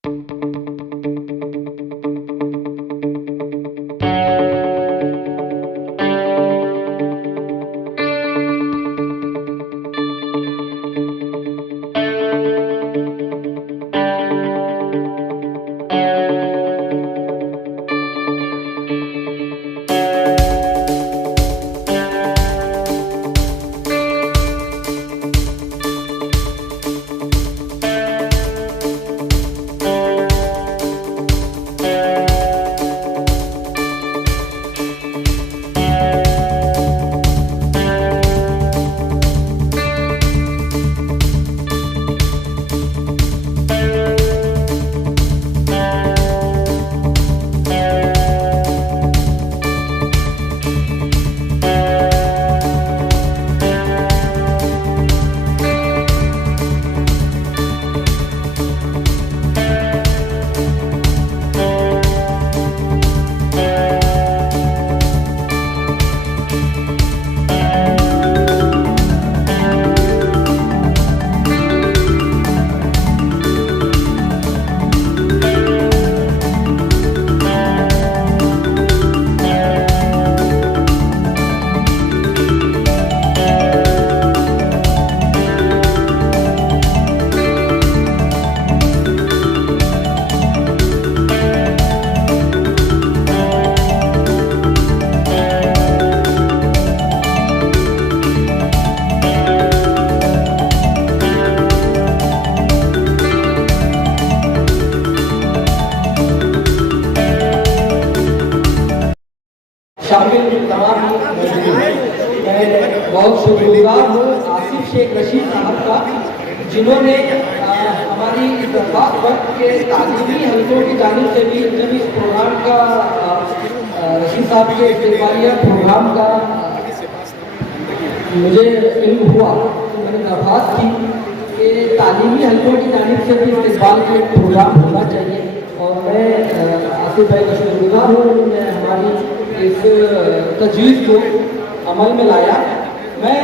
शामिल तमाम मैं बहुत शुक्रगुजार हूँ आसिफ शेख रशीद साहब का, जिन्होंने हमारी इस दरबार वक्त के तालीमी हल्कों की जानिब से भी जब इस प्रोग्राम का रशीद साहब के इस्तेमालिया प्रोग्राम का मुझे इल्म हुआ तो मैंने दरख्वास्त की कि तालीमी हल्कों की जानिब से भी इस्तेमाल के प्रोग्राम होना चाहिए। और मैं आसिफ भाई का शुक्रगुजार हूँ, उन्होंने हमारी इस तजवीज़ को अमल में लाया। मैं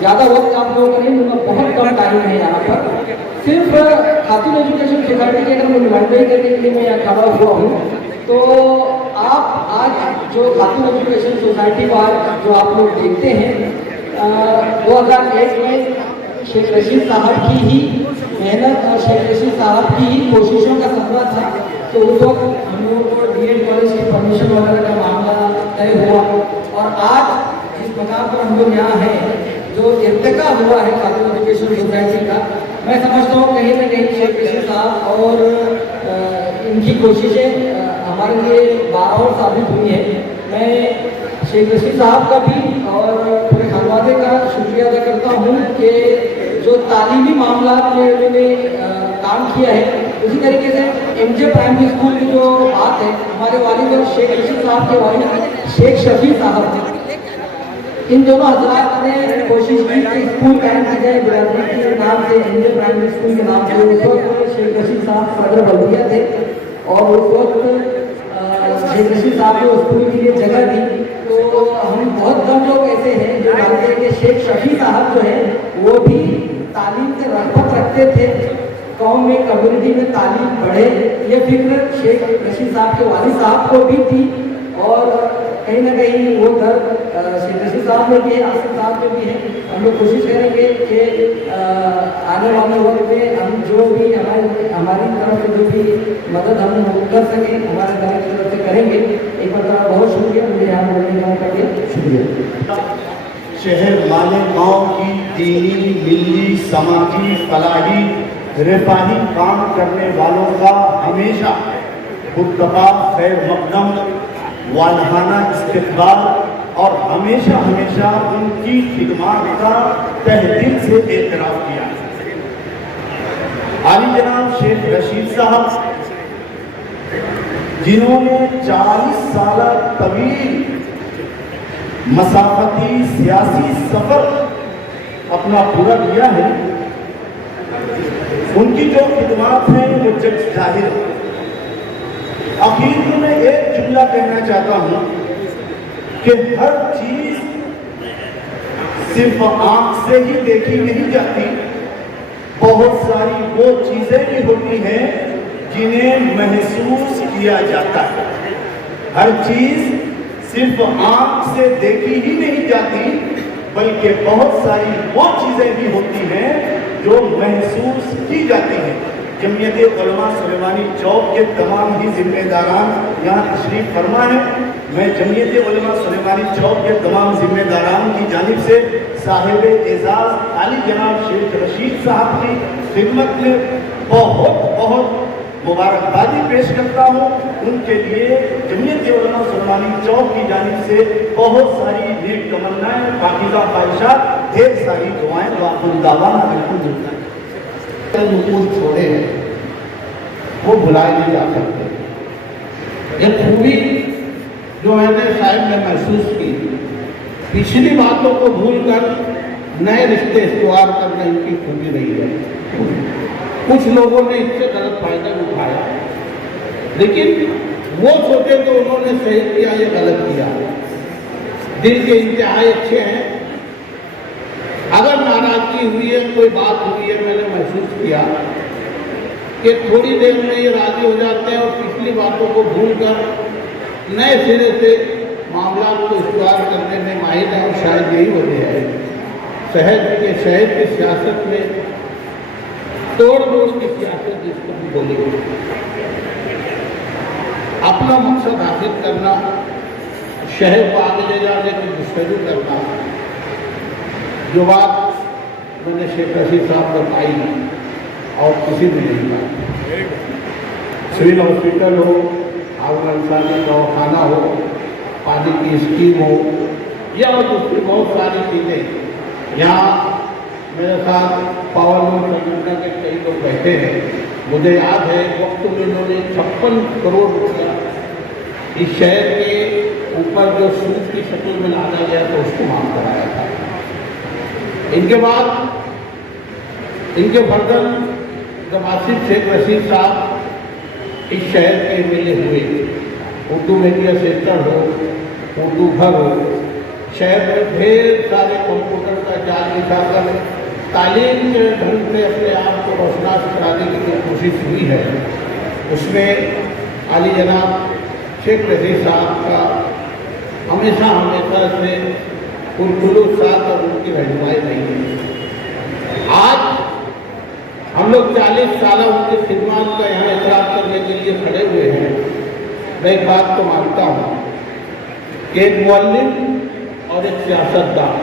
ज़्यादा वक्त आप लोगों का नहीं लूँगा, बहुत कम टाइम है यहाँ पर। सिर्फ खातून एजुकेशन सोसाइटी के अगर मैं नुमाइंदगी करने के लिए मैं यहाँ खड़ा हुआ हूँ, तो आप आज जो खातून एजुकेशन सोसाइटी का जो आप लोग देखते हैं 2001 में शेख रशीद साहब की ही मेहनत और शेख रशीद साहब की ही कोशिशों का समरा था। तो उस वक्त हम लोगों को DED कॉलेज की परमिशन वगैरह का मामला तय हुआ और आज जिस प्रकार पर हम लोग यहाँ हैं, जो इर्तिका हुआ है खातून एजुकेशन सोसाइटी का, मैं समझता हूँ कहीं ना कहीं शेख रशीद साहब और इनकी कोशिशें हमारे लिए बारहोर साबित हुई है। मैं शेख रशीद साहब का भी और पूरे खानवादे का शुक्रिया अदा करता हूँ कि जो तालीमी मामला में उन्होंने काम किया है। उसी तरीके से MJ प्राइमरी स्कूल की जो बात है, हमारे वालिद और शेख रशीद साहब के वालिद शेख शफी साहब थे। इन दोनों हजरात ने कोशिश की कि स्कूल कायम की जाए बिरादरी के नाम से, MJ प्राइमरी स्कूल के नाम से। उस वक्त शेख रशीद साहब सदर बल्दिया थे और उस वक्त शेख रशीद साहब ने स्कूल के लिए जगह दी। तो हम बहुत कम लोग ऐसे हैं जो जानते हैं कि शेख शफी साहब जो है वो भी तालीम से रग़बत रखते थे, कौम में कम्युनिटी में तालीम बढ़े, ये फिक्र शेख रशीद साहब के वालिद साहब को भी थी। और कहीं ना कहीं वो दर्द शेख रशीद साहब में भी है, आसिफ साहब में भी है। हम लोग कोशिश करेंगे कि आने वाले वक्त में हम जो भी हमारी तरफ से जो भी मदद हम कर सकें हमारे दल की तरफ से करेंगे। एक बार बहुत शुक्रिया, मुझे यहाँ बोलने का मौका दिया, शुक्रिया। शहर मालेगांव की दीनी, मिली, समाजी, फलाही, रिफाही काम करने वालों का हमेशा खुदबा खैर मकदम, वालहाना इस्तकबाल और हमेशा हमेशा उनकी खिदमत का तहदील से एतराफ़ किया। आली जनाब शेख रशीद साहब, जिन्होंने 40 साल तवील मसाफती सियासी सफर अपना पूरा किया है, उनकी जो खिदमत है वो जग जाहिर है। आखिर में मैं एक जुमला कहना चाहता हूं कि हर चीज सिर्फ आंख से ही देखी नहीं जाती, बहुत सारी वो चीजें भी होती हैं जिन्हें महसूस किया जाता है। हर चीज सिर्फ आंख से देखी ही नहीं जाती, बल्कि बहुत सारी वो चीजें भी होती हैं जो महसूस की जाती हैं। जमीयत उलमा सुलेमानी चौक के तमाम ही जिम्मेदारान यहाँ तशरीफ फरमा है। मैं जमीयत उलमा सुलेमानी चौक के तमाम जिम्मेदारान की जानिब से साहिब एजाज आली जनाब शेख रशीद साहब की खिदमत में बहुत बहुत मुबारकबादी पेश करता हूँ। उनके लिए जमीयत उलमा सुलेमानी चौक की जानिब से बहुत सारी नेक तमन्नाएं, पाकीज़ा ख्वाहिशात, ढेर सारी दुआएं, दुआवाना अल्हम्दुलिल्लाह। नुकूल छोड़े हैं वो भुलाए नहीं जा सकते। ये खूबी जो मैंने साहिब ने महसूस की, पिछली बातों को भूलकर नए रिश्ते इस्तेमाल करना इनकी खूबी रही है। कुछ लोगों ने इससे गलत फायदा उठाया, लेकिन वो सोचे तो उन्होंने सही किया, ये गलत किया। दिल के इंतहाई अच्छे हैं। अगर नाराजगी हुई है, कोई बात हुई है, मैंने महसूस किया कि थोड़ी देर में ये राजी हो जाते हैं और पिछली बातों को भूलकर नए सिरे से मामला को इस्तेमाल करने में माहिर है। और शायद यही वजह है शहर की सियासत में तोड़ मोड़ की सियासत जिसको भी बोली गई, अपना मकसद हासिल करना, शहर को आगे ले जाने की गुफ्तगू करना। जो बात मैंने शेख रशीद साहब को पाई और किसी भी नहीं पाई, सिविल हॉस्पिटल हो, आउल इंसानी दवाखाना हो, पानी की स्कीम हो, या दूसरी बहुत सारी चीज़ें। यहाँ मेरे साथ पावर लूम संगठन के कई लोग बैठे हैं। मुझे याद है वक्त में इन्होंने 56 करोड़ रुपया इस शहर के ऊपर जो सूद की शक्ल में लादा गया तो उसको माफ कराया था। इनके बाद इनके बर्दन जब आसिफ शेख रशीद साहब इस शहर के एमएलए हुए, उर्दू मीडिया सेंटर हो, उर्दू घर हो, शहर में ढेर सारे कंप्यूटर का जाल दिखाकर तालीम के ढंग से अपने आप को रोशनास कराने की जो कोशिश हुई है, उसमें आली जनाब शेख रशीद साहब का हमेशा से पुरखुलूस साथ और उनकी रहनुमाई रही है। आज हम लोग 40 साल उनकी खिदमत का यहाँ इकरार करने के लिए खड़े हुए हैं। मैं एक बात तो मानता हूँ कि एक मुअल्लिम और एक सियासतदान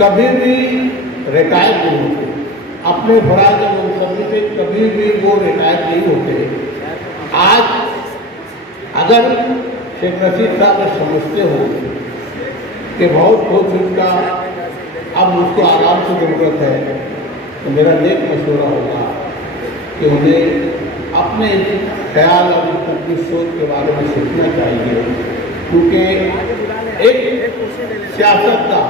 कभी भी रिटायर नहीं होते, अपने फराज मुंतज़िम से कभी भी वो रिटायर नहीं होते। आज अगर शेख रशीद साहब समझते हो कि बहुत हो चुका, अब उसको आराम से ज़रूरत है, तो मेरा नेक मशवरा होगा कि उन्हें अपने ख्याल और अपनी सोच के बारे में सोचना चाहिए। क्योंकि एक सियासतदान,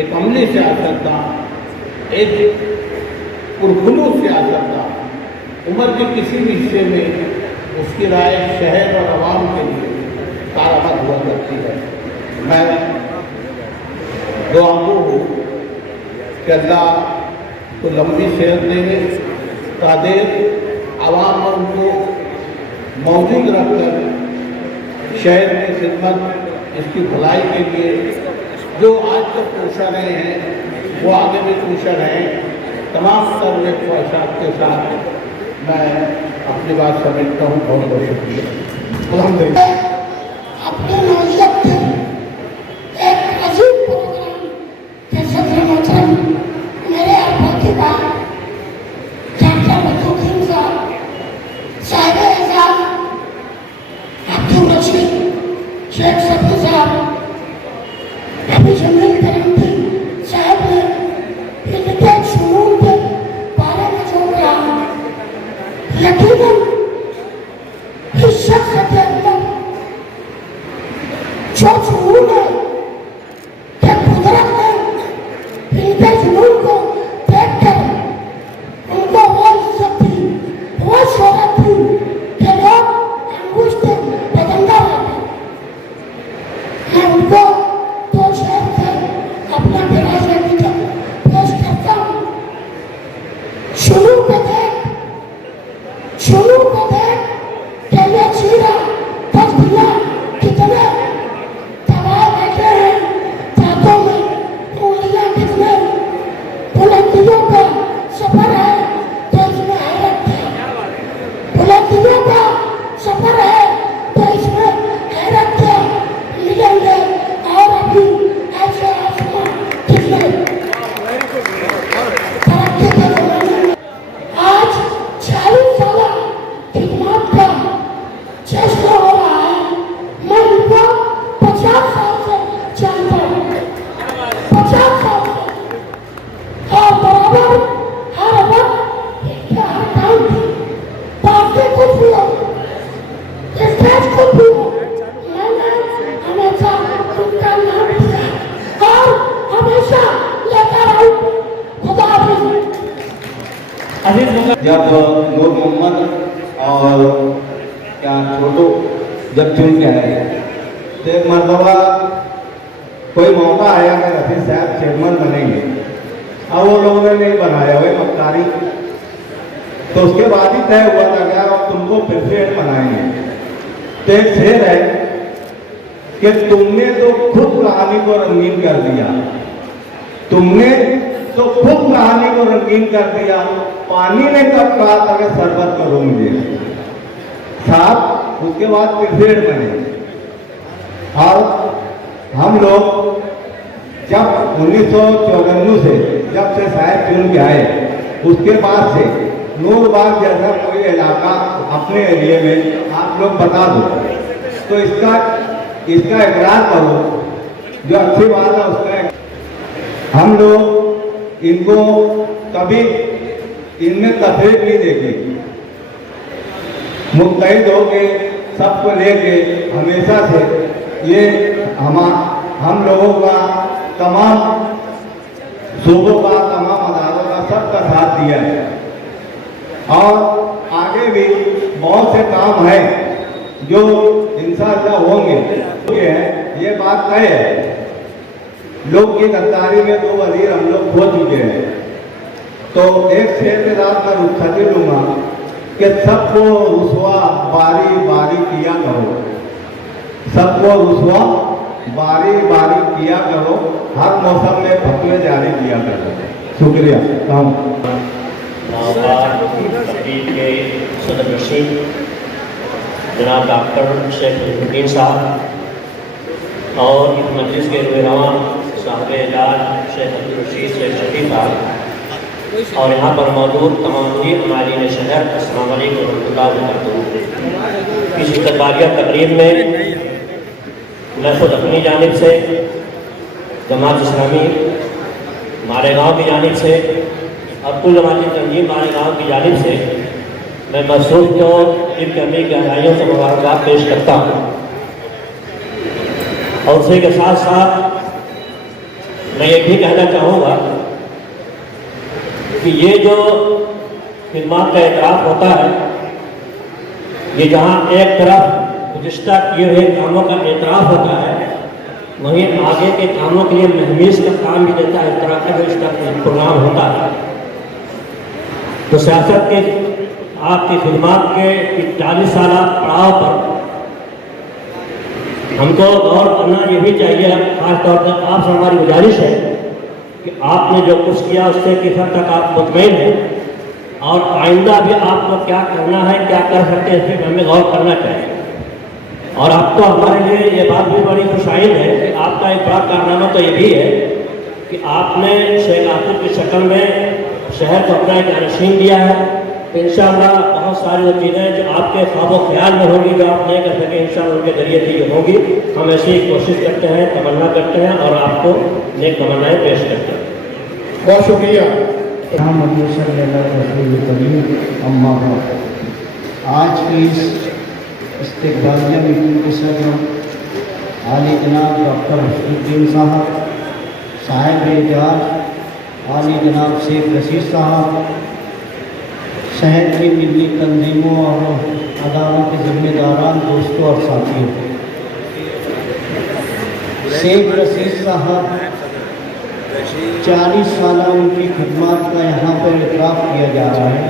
एक अमली सियासतदान, एक पुरखुलूस सियासतदान उम्र के किसी भी हिस्से में उसकी राय शहर और आवाम के लिए कारगर हुआ करती है। मैं दुआगो हूँ कि अल्लाह को लंबी सेहत देने, कादिर आवाम और उनको मौजूद रखकर शहर की खिदमत, इसकी भलाई के लिए जो आज तक कोशा रहे हैं वो आगे भी कोशा रहें। तमाम तरह ख्वाहिशात के साथ मैं अपनी बात समझता हूँ। बहुत बहुत शुक्रिया। अल्हम्दुलिल्लाह। अपने नौजत एक अजीब प्रोग्राम जैसे मोहतरम मेरे अब्बा के बाद डॉक्टर बदरुद्दीन साहब, साहिब एजाज अब्दुल रशीद, शेख सफी साहब, अभी जमील करमती साहब ने फिजिकल शुरू के बारे में जो कहा, यकीनन इस शख्स के अंदर जो जुनून है कि कुदरत ने इनके जुनून को देखकर उनको वो इज्जत दी, वो शोहरत दी कि लोग अंगूठे बदंगा रहते। मैं उनको तो शहर से अपना विरासत पेश करता हूँ। शुरू पे देख, शुरू पे और क्या छोटू जब चुन के आए तो एक मरतबा कोई मौका आया कि रफीक साहब चेयरमैन बनेंगे, अब वो लोगों ने नहीं बनाया, वही मक्कारी। तो उसके बाद ही तय हुआ था क्या अब तुमको प्रेसिडेंट बनाएंगे। तो एक शेर है कि तुमने तो खुद कहानी को रंगीन कर दिया, तुमने तो खुद कहानी को रंगीन कर दिया, पानी ने कब कहा था कि शरबत करो मुझे साहब। उसके बाद प्रेसिडेंट बने और हम लोग जब 1994 से जब से साहब चुन के आए, उसके बाद से नूरबाग जैसा कोई इलाका अपने एरिया में आप लोग बता दो तो इसका इकरार करो, जो अच्छी बात है उसका। हम लोग इनको कभी इनमें तफरीक नहीं देखी, मुत्तहिद होके सबको लेके हमेशा से ये हम लोगों का तमाम सूबों का तमाम अदारों का सबका साथ दिया है और आगे भी बहुत से काम हैं जो इंशाअल्लाह होंगे। ये बात तय है, लोग की गद्दारी में 2 वजीर हम लोग खो चुके हैं। तो एक शेर के साथ मैं रुखसती लूंगा कि सबको रुसवा बारी बारी किया करो, सबको रुसवा बारी बारी किया करो, हर मौसम में फतवे जारी किया करो। शुक्रिया। तकरीब के सदर नशीन जनाब डॉक्टर शेख नजरुद्दीन साहब और इस मजलिस के रुहनुमा साहब एजाज शेख अब्दुल रशीद शेख शफी साहब और यहाँ पर मौजूद तमाम मालिन शहर अस्सलाम वालेकुम रहमतुल्लाहि व बरकातहू। इस इस्तक़बालिया तकरीब में मैं खुद अपनी जानिब से जमात इस्लामी मालेगाँव की जानिब से और कुल जमाती तंजीम मालेगाँव की जानिब से मैं मसरूफ़ को इनकी अमी गहराइयों से मुबारकबाद पेश करता हूँ और उसी के साथ साथ मैं ये भी कहना चाहूँगा कि ये जो खिदमत का एतराफ़ होता है, ये जहाँ एक तरफ गुज़िश्ता किए हुए कामों का एतराफ़ होता है, वहीं आगे के कामों के लिए महमीज़ का काम भी देता है। इस तरह का जो इसका प्रोग्राम होता है तो सियासत के आपकी खिदमत के 40 साल पड़ाव पर हमको गौर करना ये भी चाहिए। खास तौर पर आपसे हमारी गुजारिश है कि आपने जो कुछ किया उससे किस हद तक आप मुतमईन हैं और आइंदा भी आपको क्या करना है, क्या कर सकते हैं, इस पर हमें गौर करना चाहिए। और आपको हमारे लिए ये बात भी बड़ी खुशाइन है कि आपका एक बड़ा कारनामा तो ये भी है कि आपने शेख आसिफ की शक्ल में शहर को अपना एक जानशीन दिया है। तो इंशाअल्लाह बहुत सारी वो चीज़ें जो आपके ख्वाब व ख्याल में होंगी, जो आप नहीं कर सके, इंशाअल्लाह उनके जरिए चीज़ें होंगी। हम ऐसी ही कोशिश करते हैं, तमन्ना करते हैं और आपको नेक तमन्नाएँ पेश करते हैं। बहुत शुक्रिया। आज की इस इस्तक़बालिया मीटिंग के सदर आली जनाब डॉक्टर नजरुद्दीन साहब एजाज आली जनाब शेख रशीद साहब, शहर की मिली तंजीमों और अदारों के जिम्मेदारान, दोस्तों और साथियों, शेख रशीद साहब 40 साल उनकी खिदमत का यहाँ पर इतराफ़ किया जा रहा है।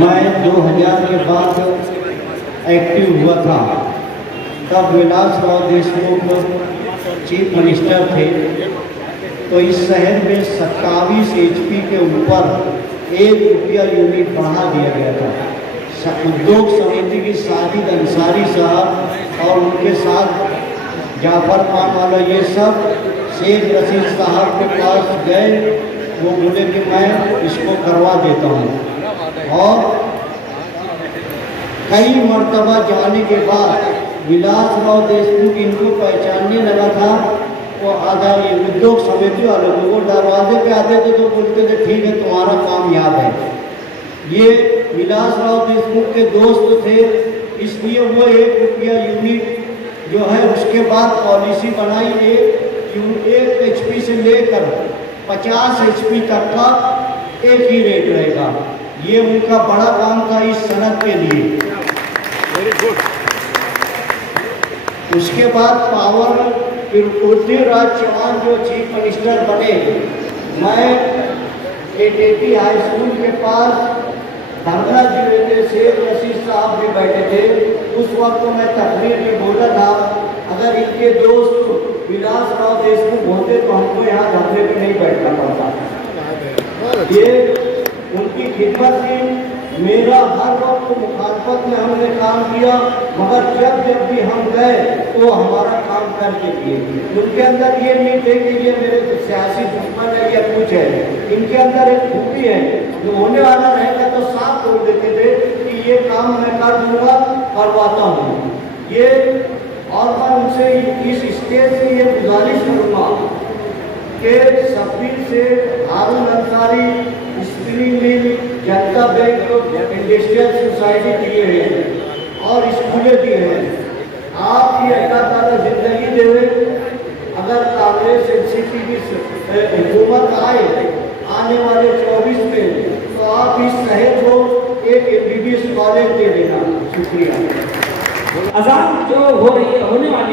मैं 2000 के बाद एक्टिव हुआ था, तब विलासराव देशमुख चीफ मिनिस्टर थे। तो इस शहर में 27 HP के ऊपर ₹1 यूनिट बढ़ा दिया गया था। उद्योग समिति की साजिद अंसारी साहब और उनके साथ जाफर खान वाला, ये सब शेख रशीद साहब के पास गए। वो बोले कि मैं इसको करवा देता हूँ और कई मरतबा जाने के बाद विलासराव देशमुख इनको पहचानने लगा था। वो आधा ये उद्योग समिति वालों को वो दरवाजे पे आते थे तो बोलते थे ठीक है तुम्हारा काम याद है। ये विलासराव देशमुख के दोस्त थे, इसलिए वो ₹1 यूनिट जो है उसके बाद पॉलिसी बनाई 1 HP से लेकर 50 HP तक का एक ही रेट रहेगा। ये उनका बड़ा काम था इस सनद के लिए। उसके बाद पावर पृथ्वीराज चौहान जो चीफ मिनिस्टर बने, मैं केटीटी हाई स्कूल के पास धरना दे रहे थे, शेख रशीद साहब भी बैठे थे। उस वक्त मैं तकरीर में बोला था, अगर इनके दोस्त विलास राव देशमुख होते तो हमको यहाँ धरने पे नहीं बैठना पड़ता। ये उनकी खिदमत थी। मेरा हर वक्त मुखालफत में हमने काम किया, मगर जब भी हम गए तो हमारा काम करके दिए। उनके अंदर ये नहीं थे कि ये मेरे सियासी दुश्मन है या कुछ है। इनके अंदर एक खूबी है, जो होने वाला रहेगा तो साफ बोल देते थे कि ये काम मैं कर दूंगा, करवाता हूँ ये। और मैं उनसे इस स्टेज से ये गुजारिश करूँगा कि सफीर से हारून अंसारी स्पिनिंग मिल, जनता बैंक, इंडस्ट्रियल सोसाइटी दिए हैं और स्कूलें दिए हैं। आप ये अल्लाह ताला जिंदगी देवे, अगर कांग्रेस एनसीपी की हुकूमत आए आने वाले 24 में, तो आप इस शहर को एक MBBS कॉलेज दे देना। शुक्रिया। अजान जो हो रही है, होने वाली